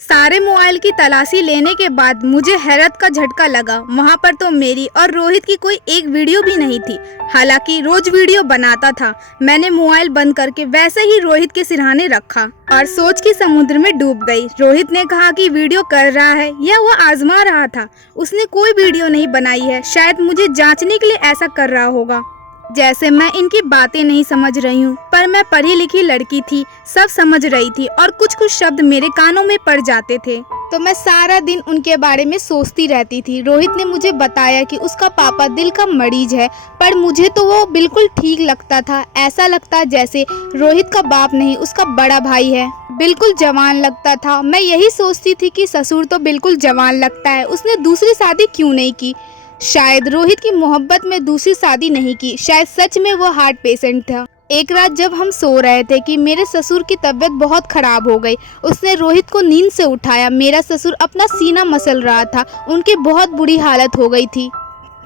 सारे मोबाइल की तलाशी लेने के बाद मुझे हैरत का झटका लगा। वहाँ पर तो मेरी और रोहित की कोई एक वीडियो भी नहीं थी। हालांकि रोज वीडियो बनाता था। मैंने मोबाइल बंद करके वैसे ही रोहित के सिरहाने रखा और सोच की समुद्र में डूब गई। रोहित ने कहा कि वीडियो कर रहा है या वो आजमा रहा था। उसने कोई वीडियो नहीं बनाई है, शायद मुझे जांचने के लिए ऐसा कर रहा होगा। जैसे मैं इनकी बातें नहीं समझ रही हूँ, पर मैं पढ़ी लिखी लड़की थी, सब समझ रही थी और कुछ कुछ शब्द मेरे कानों में पड़ जाते थे तो मैं सारा दिन उनके बारे में सोचती रहती थी। रोहित ने मुझे बताया कि उसका पापा दिल का मरीज है, पर मुझे तो वो बिल्कुल ठीक लगता था। ऐसा लगता जैसे रोहित का बाप नहीं, उसका बड़ा भाई है। बिल्कुल जवान लगता था। मैं यही सोचती थी कि ससुर तो बिल्कुल जवान लगता है, उसने दूसरी शादी क्यों नहीं की। शायद रोहित की मोहब्बत में दूसरी शादी नहीं की, शायद सच में वो हार्ट पेशेंट था। एक रात जब हम सो रहे थे कि मेरे ससुर की तबीयत बहुत खराब हो गई। उसने रोहित को नींद से उठाया। मेरा ससुर अपना सीना मसल रहा था, उनकी बहुत बुरी हालत हो गई थी।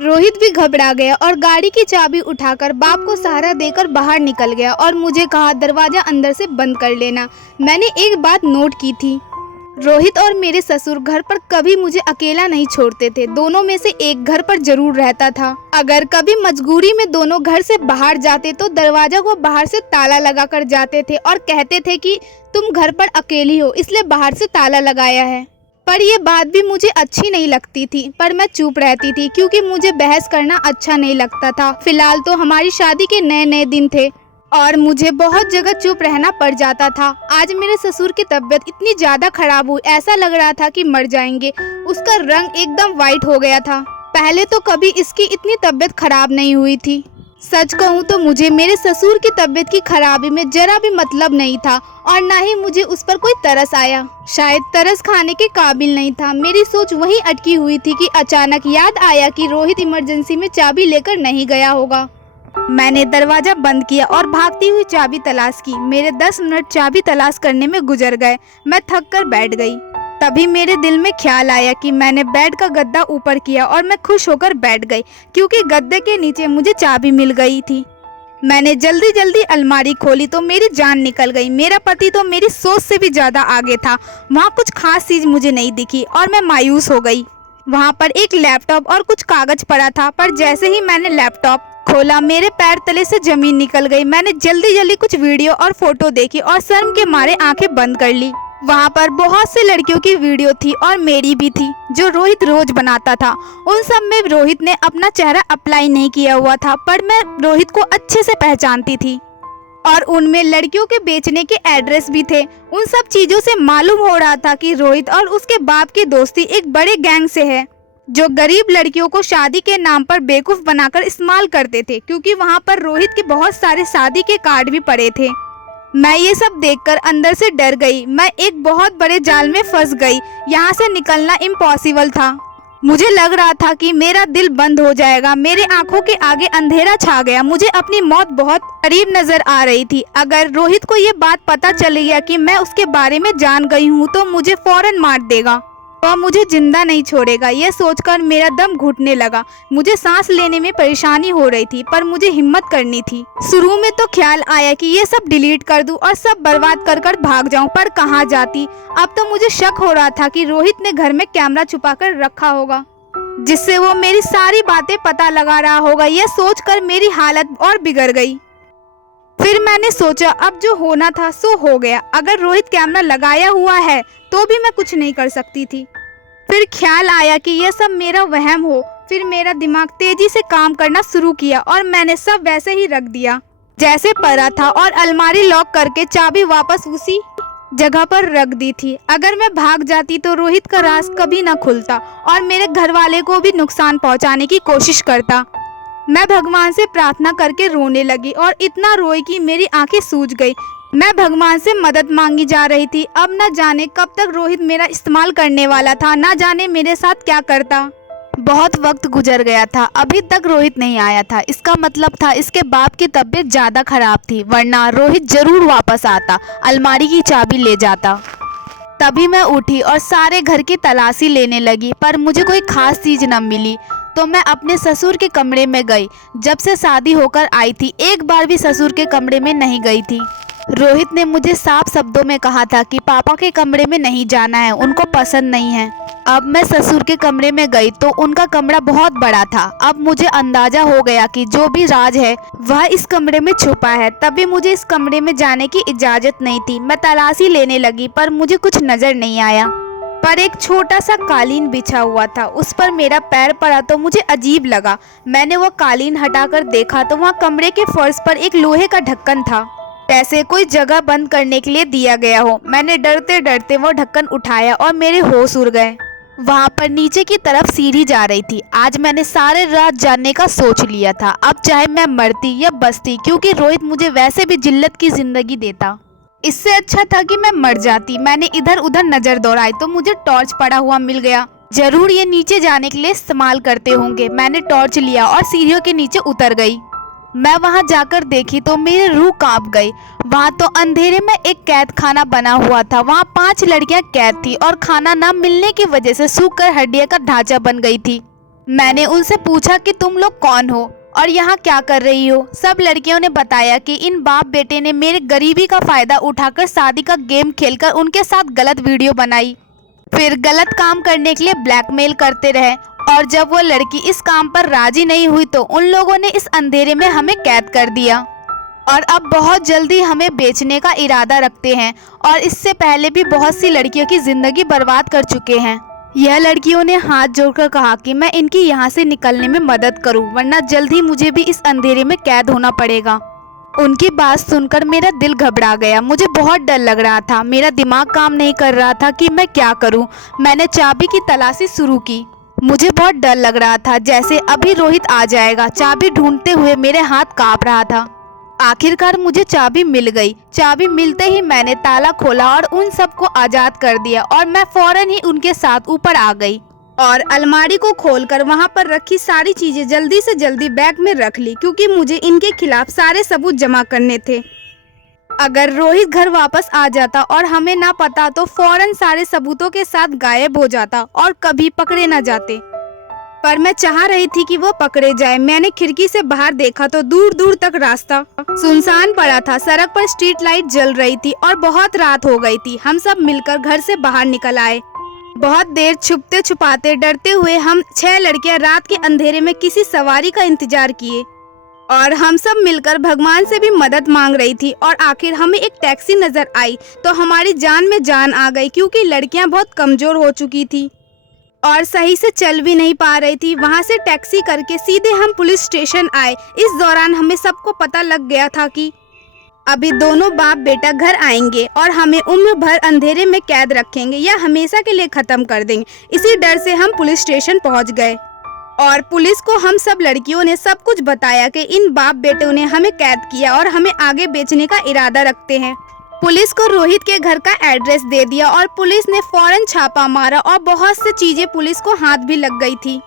रोहित भी घबरा गया और गाड़ी की चाबी उठाकर बाप को सहारा देकर बाहर निकल गया और मुझे कहा दरवाजा अंदर से बंद कर लेना। मैंने एक बात नोट की थी, रोहित और मेरे ससुर घर पर कभी मुझे अकेला नहीं छोड़ते थे। दोनों में से एक घर पर जरूर रहता था। अगर कभी मजबूरी में दोनों घर से बाहर जाते तो दरवाजा को बाहर से ताला लगा कर जाते थे और कहते थे कि तुम घर पर अकेली हो इसलिए बाहर से ताला लगाया है। पर यह बात भी मुझे अच्छी नहीं लगती थी, पर मैं चुप रहती थी क्योंकि मुझे बहस करना अच्छा नहीं लगता था। फिलहाल तो हमारी शादी के नए नए दिन थे और मुझे बहुत जगह चुप रहना पड़ जाता था। आज मेरे ससुर की तबीयत इतनी ज़्यादा खराब हुई, ऐसा लग रहा था कि मर जाएंगे। उसका रंग एकदम वाइट हो गया था। पहले तो कभी इसकी इतनी तबीयत खराब नहीं हुई थी। सच कहूँ तो मुझे मेरे ससुर की तबीयत की खराबी में जरा भी मतलब नहीं था और ना ही मुझे उस पर कोई तरस आया। शायद तरस खाने के काबिल नहीं था। मेरी सोच वहीं अटकी हुई थी कि अचानक याद आया कि रोहित इमरजेंसी में चाबी लेकर नहीं गया होगा। मैंने दरवाजा बंद किया और भागती हुई चाबी तलाश की। मेरे 10 मिनट चाबी तलाश करने में गुजर गए। मैं थक कर बैठ गई। तभी मेरे दिल में ख्याल आया कि मैंने बेड का गद्दा ऊपर किया और मैं खुश होकर बैठ गई क्योंकि गद्दे के नीचे मुझे चाबी मिल गई थी। मैंने जल्दी जल्दी अलमारी खोली तो मेरी जान निकल गई। मेरा पति तो मेरी सोच से भी ज्यादा आगे था। वहाँ कुछ खास चीज मुझे नहीं दिखी और मैं मायूस हो गई। वहाँ पर एक लैपटॉप और कुछ कागज पड़ा था, पर जैसे ही मैंने लैपटॉप खोला मेरे पैर तले से जमीन निकल गई। मैंने जल्दी जल्दी कुछ वीडियो और फोटो देखी और शर्म के मारे आंखें बंद कर ली। वहाँ पर बहुत से लड़कियों की वीडियो थी और मेरी भी थी जो रोहित रोज बनाता था। उन सब में रोहित ने अपना चेहरा अप्लाई नहीं किया हुआ था, पर मैं रोहित को अच्छे से पहचानती थी और उनमें लड़कियों के बेचने के एड्रेस भी थे। उन सब चीजों से मालूम हो रहा था कि रोहित और उसके बाप की दोस्ती एक बड़े गैंग से है जो गरीब लड़कियों को शादी के नाम पर बेवकूफ बनाकर इस्तेमाल करते थे, क्योंकि वहाँ पर रोहित के बहुत सारे शादी के कार्ड भी पड़े थे। मैं ये सब देखकर अंदर से डर गई। मैं एक बहुत बड़े जाल में फंस गई। यहाँ से निकलना इम्पॉसिबल था। मुझे लग रहा था कि मेरा दिल बंद हो जाएगा। मेरे आंखों के आगे अंधेरा छा गया। मुझे अपनी मौत बहुत करीब नजर आ रही थी। अगर रोहित को ये बात पता चल गया कि मैं उसके बारे में जान गई हूँ तो मुझे फौरन मार देगा। वह मुझे जिंदा नहीं छोड़ेगा। यह सोचकर मेरा दम घुटने लगा। मुझे सांस लेने में परेशानी हो रही थी, पर मुझे हिम्मत करनी थी। शुरू में तो ख्याल आया कि ये सब डिलीट कर दूं और सब बर्बाद कर कर भाग जाऊं, पर कहाँ जाती। अब तो मुझे शक हो रहा था कि रोहित ने घर में कैमरा छुपा कर रखा होगा जिससे वो मेरी सारी बातें पता लगा रहा होगा। यह सोचकर मेरी हालत और बिगड़ गई। फिर मैंने सोचा अब जो होना था सो हो गया। अगर रोहित कैमरा लगाया हुआ है तो भी मैं कुछ नहीं कर सकती थी। फिर ख्याल आया कि यह सब मेरा वहम हो। फिर मेरा दिमाग तेजी से काम करना शुरू किया और मैंने सब वैसे ही रख दिया जैसे पड़ा था और अलमारी लॉक करके चाबी वापस उसी जगह पर रख दी थी। अगर मैं भाग जाती तो रोहित का राज कभी न खुलता और मेरे घर वाले को भी नुकसान पहुंचाने की कोशिश करता। मैं भगवान से प्रार्थना करके रोने लगी और इतना रोई कि मेरी आंखें सूज गई। मैं भगवान से मदद मांगी जा रही थी। अब न जाने कब तक रोहित मेरा इस्तेमाल करने वाला था, न जाने मेरे साथ क्या करता। बहुत वक्त गुजर गया था, अभी तक रोहित नहीं आया था। इसका मतलब था इसके बाप की तबीयत ज़्यादा खराब थी, वरना रोहित जरूर वापस आता, अलमारी की चाबी ले जाता। तभी मैं उठी और सारे घर की तलाशी लेने लगी, पर मुझे कोई खास चीज़ न मिली। तो मैं अपने ससुर के कमरे में गई। जब से शादी होकर आई थी एक बार भी ससुर के कमरे में नहीं गई थी। रोहित ने मुझे साफ शब्दों में कहा था कि पापा के कमरे में नहीं जाना है, उनको पसंद नहीं है। अब मैं ससुर के कमरे में गई तो उनका कमरा बहुत बड़ा था। अब मुझे अंदाजा हो गया कि जो भी राज है वह इस कमरे में छुपा है। तभी मुझे इस कमरे में जाने की इजाजत नहीं थी। मैं तलाशी लेने लगी पर मुझे कुछ नजर नहीं आया। पर एक छोटा सा कालीन बिछा हुआ था, उस पर मेरा पैर पड़ा तो मुझे अजीब लगा। मैंने वो कालीन हटाकर देखा तो वहाँ कमरे के फर्श पर एक लोहे का ढक्कन था, जैसे कोई जगह बंद करने के लिए दिया गया हो। मैंने डरते डरते वो ढक्कन उठाया और मेरे होश उड़ गए। वहाँ पर नीचे की तरफ सीढ़ी जा रही थी। आज मैंने सारे रात जानने का सोच लिया था, अब चाहे मैं मरती या बचती, क्योंकि रोहित मुझे वैसे भी जिल्लत की जिंदगी देता। इससे अच्छा था कि मैं मर जाती। मैंने इधर उधर नजर दौड़ाई तो मुझे टॉर्च पड़ा हुआ मिल गया। जरूर ये नीचे जाने के लिए इस्तेमाल करते होंगे। मैंने टॉर्च लिया और सीढ़ियों के नीचे उतर गई। मैं वहां जाकर देखी तो मेरी रूह कांप गई। वहां तो अंधेरे में एक कैद खाना बना हुआ था। वहां 5 लड़कियां कैद थी और खाना न मिलने की वजह से सूखकर हड्डियां का ढांचा बन गई थी। मैंने उनसे पूछा कि तुम लोग कौन हो और यहाँ क्या कर रही हो। सब लड़कियों ने बताया कि इन बाप बेटे ने मेरे गरीबी का फायदा उठाकर शादी का गेम खेलकर उनके साथ गलत वीडियो बनाई, फिर गलत काम करने के लिए ब्लैकमेल करते रहे। और जब वो लड़की इस काम पर राजी नहीं हुई तो उन लोगों ने इस अंधेरे में हमें कैद कर दिया और अब बहुत जल्दी हमें बेचने का इरादा रखते हैं और इससे पहले भी बहुत सी लड़कियों की जिंदगी बर्बाद कर चुके हैं। यह लड़कियों ने हाथ जोड़कर कहा कि मैं इनकी यहाँ से निकलने में मदद करूं, वरना जल्द ही मुझे भी इस अंधेरे में कैद होना पड़ेगा। उनकी बात सुनकर मेरा दिल घबरा गया। मुझे बहुत डर लग रहा था। मेरा दिमाग काम नहीं कर रहा था कि मैं क्या करूं। मैंने चाबी की तलाशी शुरू की। मुझे बहुत डर लग रहा था, जैसे अभी रोहित आ जाएगा। चाबी ढूंढते हुए मेरे हाथ कांप रहा था। आखिरकार मुझे चाबी मिल गई। चाबी मिलते ही मैंने ताला खोला और उन सबको आजाद कर दिया और मैं फौरन ही उनके साथ ऊपर आ गई और अलमारी को खोलकर वहां पर रखी सारी चीजें जल्दी से जल्दी बैग में रख ली, क्योंकि मुझे इनके खिलाफ सारे सबूत जमा करने थे। अगर रोहित घर वापस आ जाता और हमें ना पता तो फौरन सारे सबूतों के साथ गायब हो जाता और कभी पकड़े ना जाते। पर मैं चाह रही थी कि वो पकड़े जाए। मैंने खिड़की से बाहर देखा तो दूर दूर तक रास्ता सुनसान पड़ा था। सड़क पर स्ट्रीट लाइट जल रही थी और बहुत रात हो गई थी। हम सब मिलकर घर से बाहर निकल आए। बहुत देर छुपते छुपाते डरते हुए हम 6 लड़कियां रात के अंधेरे में किसी सवारी का इंतजार किए और हम सब मिलकर भगवान से भी मदद मांग रही थी। और आखिर हमें एक टैक्सी नजर आई तो हमारी जान में जान आ गई, क्योंकि लड़कियां बहुत कमजोर हो चुकी थी और सही से चल भी नहीं पा रही थी। वहां से टैक्सी करके सीधे हम पुलिस स्टेशन आए। इस दौरान हमें सबको पता लग गया था कि अभी दोनों बाप बेटा घर आएंगे और हमें उम्र भर अंधेरे में कैद रखेंगे या हमेशा के लिए खत्म कर देंगे। इसी डर से हम पुलिस स्टेशन पहुंच गए और पुलिस को हम सब लड़कियों ने सब कुछ बताया कि इन बाप बेटों ने हमें कैद किया और हमें आगे बेचने का इरादा रखते हैं। पुलिस को रोहित के घर का एड्रेस दे दिया और पुलिस ने फौरन छापा मारा और बहुत सी चीजें पुलिस को हाथ भी लग गई थी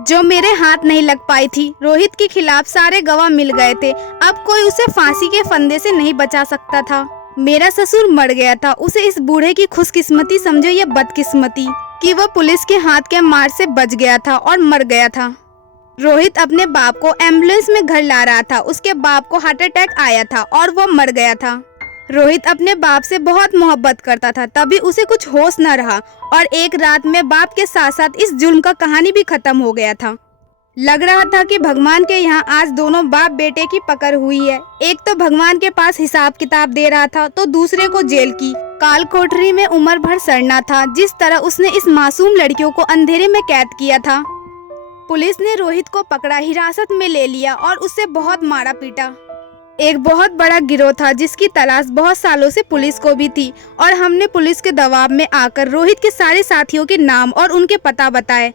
जो मेरे हाथ नहीं लग पाई थी। रोहित के खिलाफ सारे गवाह मिल गए थे। अब कोई उसे फांसी के फंदे से नहीं बचा सकता था। मेरा ससुर मर गया था। उसे इस बूढ़े की खुशकिस्मती समझो या बदकिस्मती कि वो पुलिस के हाथ के मार से बच गया था और मर गया था। रोहित अपने बाप को एम्बुलेंस में घर ला रहा था। उसके बाप को हार्ट अटैक आया था और वो मर गया था। रोहित अपने बाप से बहुत मोहब्बत करता था, तभी उसे कुछ होश न रहा और एक रात में बाप के साथ साथ इस जुल्म का कहानी भी खत्म हो गया था। लग रहा था कि भगवान के यहाँ आज दोनों बाप बेटे की पकड़ हुई है। एक तो भगवान के पास हिसाब किताब दे रहा था तो दूसरे को जेल की काल कोठरी में उम्र भर सड़ना था। जिस तरह उसने इस मासूम लड़कियों को अंधेरे में कैद किया था। पुलिस ने रोहित को पकड़ा, हिरासत में ले लिया और उसे बहुत मारा पीटा। एक बहुत बड़ा गिरोह था जिसकी तलाश बहुत सालों से पुलिस को भी थी और हमने पुलिस के दबाव में आकर रोहित के सारे साथियों के नाम और उनके पता बताए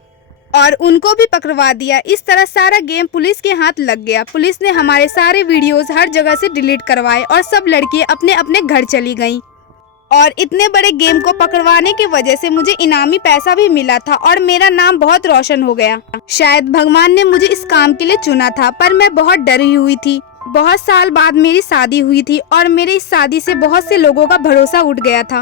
और उनको भी पकड़वा दिया। इस तरह सारा गेम पुलिस के हाथ लग गया। पुलिस ने हमारे सारे वीडियोस हर जगह से डिलीट करवाए और सब लड़कियां अपने अपने घर चली गईं। और इतने बड़े गेम को पकड़वाने की वजह से मुझे इनामी पैसा भी मिला था और मेरा नाम बहुत रोशन हो गया। शायद भगवान ने मुझे इस काम के लिए चुना था, पर मैं बहुत डरी हुई थी। बहुत साल बाद मेरी शादी हुई थी और मेरी इस शादी से बहुत से लोगों का भरोसा उठ गया था।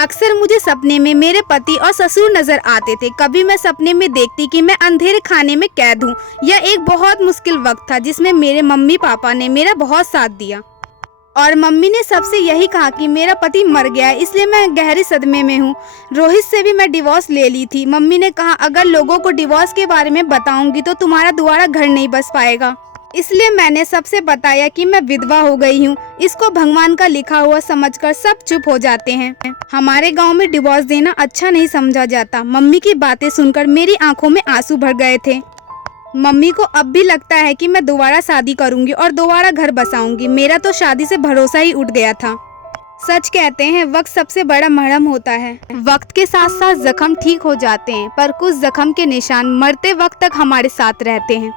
अक्सर मुझे सपने में मेरे पति और ससुर नजर आते थे। कभी मैं सपने में देखती कि मैं अंधेरे खाने में कैद हूँ। यह एक बहुत मुश्किल वक्त था जिसमें मेरे मम्मी पापा ने मेरा बहुत साथ दिया और मम्मी ने सबसे यही कहा कि मेरा पति मर गया है, इसलिए मैं गहरे सदमे में हूँ। रोहित से भी मैं डिवोर्स ले ली थी। मम्मी ने कहा अगर लोगों को डिवोर्स के बारे में बताऊंगी तो तुम्हारा दोबारा घर नहीं बस पाएगा, इसलिए मैंने सबसे बताया कि मैं विधवा हो गई हूँ। इसको भगवान का लिखा हुआ समझकर सब चुप हो जाते हैं। हमारे गांव में डिवोर्स देना अच्छा नहीं समझा जाता। मम्मी की बातें सुनकर मेरी आंखों में आंसू भर गए थे। मम्मी को अब भी लगता है कि मैं दोबारा शादी करूंगी और दोबारा घर बसाऊंगी। मेरा तो शादी से भरोसा ही उठ गया था। सच कहते हैं वक्त सबसे बड़ा मरहम होता है। वक्त के साथ साथ जख्म ठीक हो जाते हैं, पर कुछ जख्म के निशान मरते वक्त तक हमारे साथ रहते हैं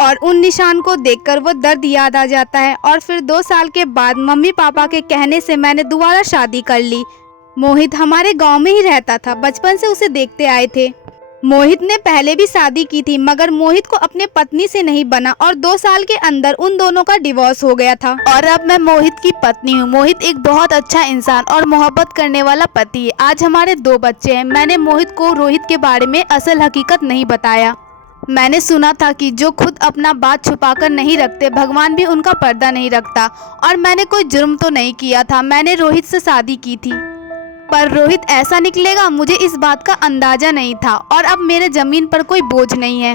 और उन निशान को देखकर वो दर्द याद आ जाता है। और फिर 2 साल के बाद मम्मी पापा के कहने से मैंने दोबारा शादी कर ली। मोहित हमारे गांव में ही रहता था, बचपन से उसे देखते आए थे। मोहित ने पहले भी शादी की थी, मगर मोहित को अपने पत्नी से नहीं बना और 2 साल के अंदर उन दोनों का डिवोर्स हो गया था। और अब मैं मोहित की पत्नी हूँ। मोहित एक बहुत अच्छा इंसान और मोहब्बत करने वाला पति है। आज हमारे 2 बच्चे हैं। मैंने मोहित को रोहित के बारे में असल हकीकत नहीं बताया। मैंने सुना था कि जो खुद अपना बात छुपाकर नहीं रखते, भगवान भी उनका पर्दा नहीं रखता। और मैंने कोई जुर्म तो नहीं किया था। मैंने रोहित से शादी की थी, पर रोहित ऐसा निकलेगा मुझे इस बात का अंदाजा नहीं था। और अब मेरे जमीन पर कोई बोझ नहीं है।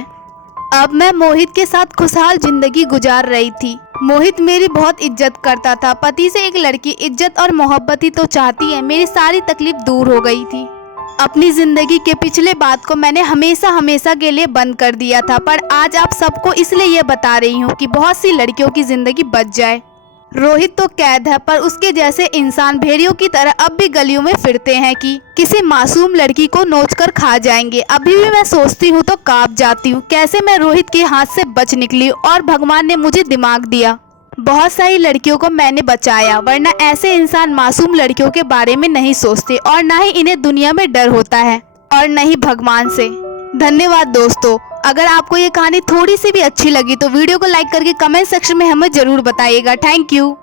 अब मैं मोहित के साथ खुशहाल जिंदगी गुजार रही थी। मोहित मेरी बहुत इज्जत करता था। पति से एक लड़की इज्जत और मोहब्बत ही तो चाहती है। मेरी सारी तकलीफ दूर हो गई थी। अपनी जिंदगी के पिछले बात को मैंने हमेशा के लिए बंद कर दिया था, पर आज आप सबको इसलिए ये बता रही हूँ कि बहुत सी लड़कियों की जिंदगी बच जाए। रोहित तो कैद है, पर उसके जैसे इंसान भेड़ियों की तरह अब भी गलियों में फिरते हैं कि किसी मासूम लड़की को नोचकर खा जाएंगे। अभी भी मैं सोचती हूँ तो कांप जाती हूँ, कैसे मैं रोहित के हाथ से बच निकली और भगवान ने मुझे दिमाग दिया। बहुत सारी लड़कियों को मैंने बचाया, वरना ऐसे इंसान मासूम लड़कियों के बारे में नहीं सोचते और ना ही इन्हें दुनिया में डर होता है और न ही भगवान से। धन्यवाद दोस्तों। अगर आपको ये कहानी थोड़ी सी भी अच्छी लगी तो वीडियो को लाइक करके कमेंट सेक्शन में हमें जरूर बताइएगा। Thank you.